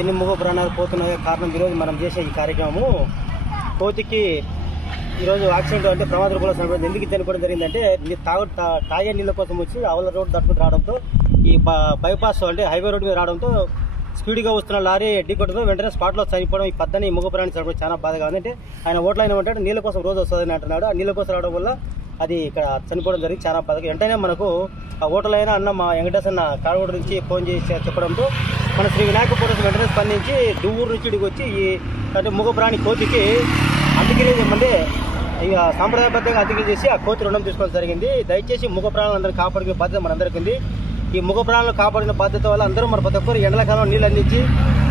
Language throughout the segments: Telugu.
ఎన్ని మూగ ప్రాణాలు పోతున్నాయో కారణం ఈరోజు మనం చేసే ఈ కార్యక్రమము కోతికి ఈరోజు యాక్సిడెంట్ అంటే ప్రమాద రూపంలో సంభవించింది. ఎందుకు చనిపోవడం జరిగిందంటే తాగే నీళ్ళ కోసం వచ్చి ఆవుల రోడ్డు తట్టుకుని రావడంతో ఈ బైపాస్ అంటే హైవే రోడ్డు మీద రావడంతో స్పీడ్గా వస్తున్న లారీ ఢీకొట్టడంతో వెంటనే స్పాట్లో చనిపోవడం. ఈ పద్దని మూగ ప్రాణి చనిపోవడం చాలా బాధగా ఉందంటే ఆయన ఓట్లు అయిన ఉంటాడు నీళ్ళ కోసం రోజు వస్తుందని అంటున్నాడు. ఆ నీళ్ళ కోసం రావడం వల్ల అది ఇక్కడ చనిపోవడం జరిగింది. చాలా బాధగా వెంటనే మనకు ఆ ఓటర్లు అయినా అన్న మా వెంకటేశ్వర కాడగూడ నుంచి ఫోన్ చేసి చెప్పడంతో మన శ్రీ వినాయక పోలీసు వెంటనే స్పందించి దువ్వూరు నుంచి ఇడికి వచ్చి ఈ అంటే మూగ ప్రాణి కోతికి అంత్యక్రియ చేయమంటే ఇక సాంప్రదాయబద్ధంగా అంత్యక్రియ చేసి ఆ కోతి రుణం తీసుకోవడం జరిగింది. దయచేసి మూగ ప్రాణులందరూ కాపాడుకునే బాధ్యత మనందరికీ ఉంది. ఈ మూగ ప్రాణులు కాపాడిన బాధ్యత వల్ల అందరూ మన ప్రతి ఒక్కరు ఎండలకాలంలో నీళ్ళు అందించి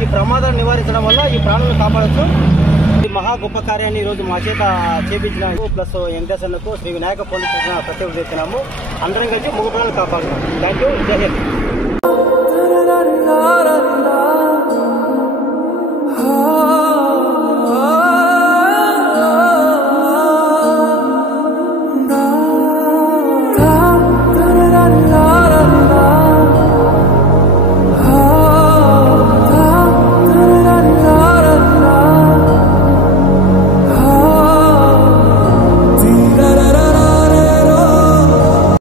ఈ ప్రమాదాన్ని నివారించడం వల్ల ఈ ప్రాణులను కాపాడచ్చు. ఈ మహా గొప్ప కార్యాన్ని ఈరోజు మా చేత చేపించినాము. ప్లస్ వెంకటేశ్వరకు శ్రీ వినాయక పోలీస్ స్టేషన్ ప్రత్యేకత చేస్తున్నాము. అందరం కలిసి మూగ ప్రాణులు కాపాడుతున్నాం. Thank you. జై హింద్.